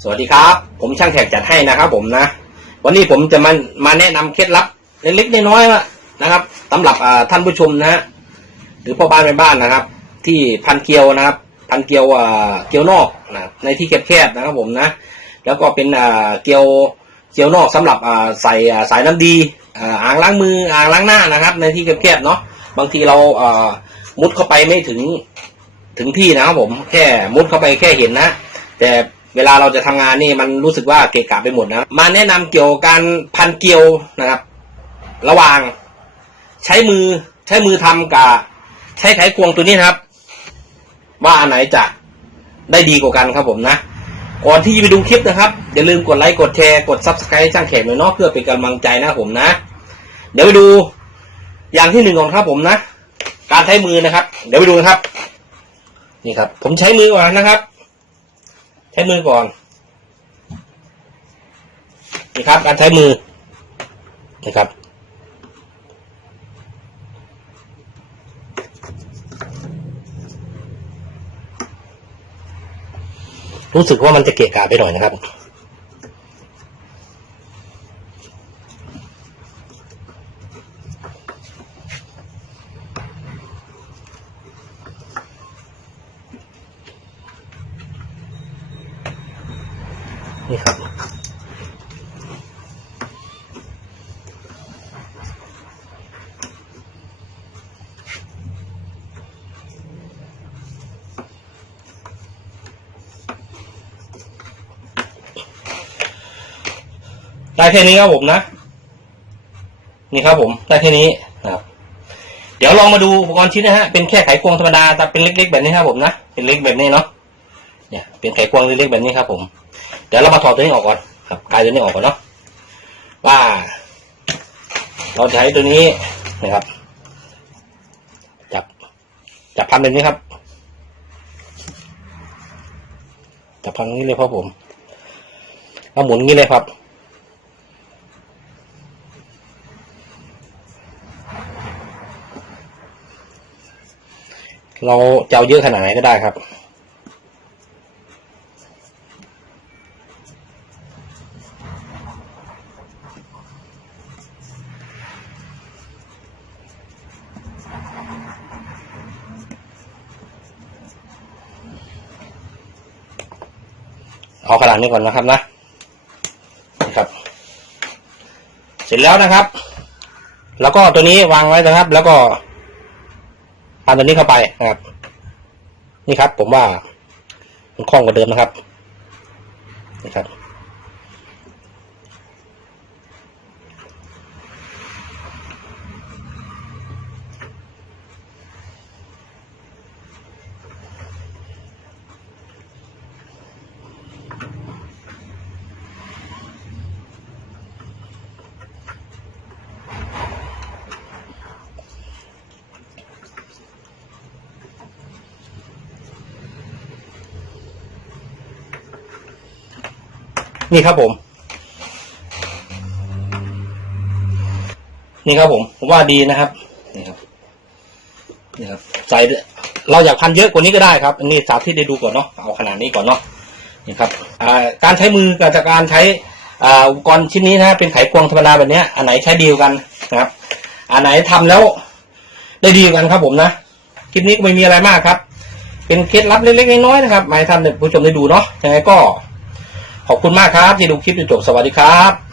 สวัสดีครับ ผมช่างแขกจัดให้นะครับ ผมนะ วันนี้ผมจะมามาแนะนำเคล็ดลับ เล็กๆน้อยๆนะครับสำหรับท่านผู้ชมนะฮะหรือพ่อบ้านแม่บ้านนะครับ ที่พันเกลียวนะครับ พันเกลียวเกลียวนอกนะในที่แคบๆนะครับผมนะ แล้วก็เป็นเกลียวเกลียวนอกสำหรับใส่สายน้ำดีอ่างล้างมืออ่างล้างหน้านะครับ ในที่แคบๆเนาะบางทีเราอ่ามุดเข้าไปไม่ถึงถึงที่นะครับผมแค่มุดเข้าไปแค่เห็นนะแต่ เวลาเราจะทำงานนี่มันรู้สึกว่าเกะกะไปหมดนะมาแนะนำเกี่ยวกับการพันเกลียวนะครับ ระหว่าง ใช้มือใช้มือทำกับใช้ไขควงตัวนี้นะครับ ว่าอันไหนจะได้ดีกว่ากันครับผมนะก่อนที่จะไปดูคลิปนะครับ อย่าลืมกดไลค์กดแชร์กดซับสไครต์ช่างแขกหน่อยเนาะเพื่อเป็นกำลังใจนะผมนะ เดี๋ยวไปดูอย่างที่หนึ่งก่อนครับผมนะ การใช้มือนะครับ เดี๋ยวไปดูนะครับ นี่ครับ ผมใช้มือก่อนนะครับ ใช้มือก่อน นี่ครับ การใช้มือ นะครับ รู้สึกว่ามันจะเกะกะไปหน่อยนะครับ นี่ครับ ได้แค่นี้ครับผมนะ นี่ครับผม ได้แค่นี้นะครับเดี๋ยวลองมาดูอุปกรณ์ชิ้นนะฮะ เป็นแค่ไขควงธรรมดาแต่เป็นเล็กๆ แบบนี้ครับผมนะ เป็นเล็กแบบนี้เนาะ เนี่ย เป็นไขควงเล็กๆแบบนี้ครับผม ดี๋ยวเรามาถอดตัวนี้ออกก่อนครับกายตัวนี้ออกก่อนเนาะว่า เราใช้ตัวนี้นะครับ จับจับพันแบบนี้ครับ จับพันนี้เลยครับผมแล้วหมุนงนี้เลยครับเราจะเอาเยอะขนาดไหนก็ได้ครับ เอาขนาดนี้ก่อนนะครับนะนะครับ เสร็จแล้วนะครับ แล้วก็ตัวนี้วางไว้นะครับ แล้วก็ตามตัวนี้เข้าไปนะครับ นี่ครับ ผมว่ามันคล่องกว่าเดิมนะครับนะครับ นี่ครับผม นี่ครับผม ผมว่าดีนะครับ นี่ครับ นี่ครับ ใส่เราอยากพันเยอะกว่านี้ก็ได้ครับ อันนี้สาธิตได้ดูก่อนเนาะ เอาขนาดนี้ก่อนเนาะ นี่ครับการใช้มือกับจากการใช้อุปกรณ์ชิ้นนี้นะ เป็นไขควงธรรมดาแบบเนี้ยอันไหนใช้ดียวกันนะครับ อันไหนทำแล้วได้ดีกันครับผมนะ คลิปนี้ก็ไม่มีอะไรมากครับ เป็นเคล็ดลับเล็กๆน้อยๆนะครับมาให้ท่านผู้ชมได้ดูเนาะ ยังไงก็ ขอบคุณมากครับที่ดูคลิปจนจบสวัสดีครับ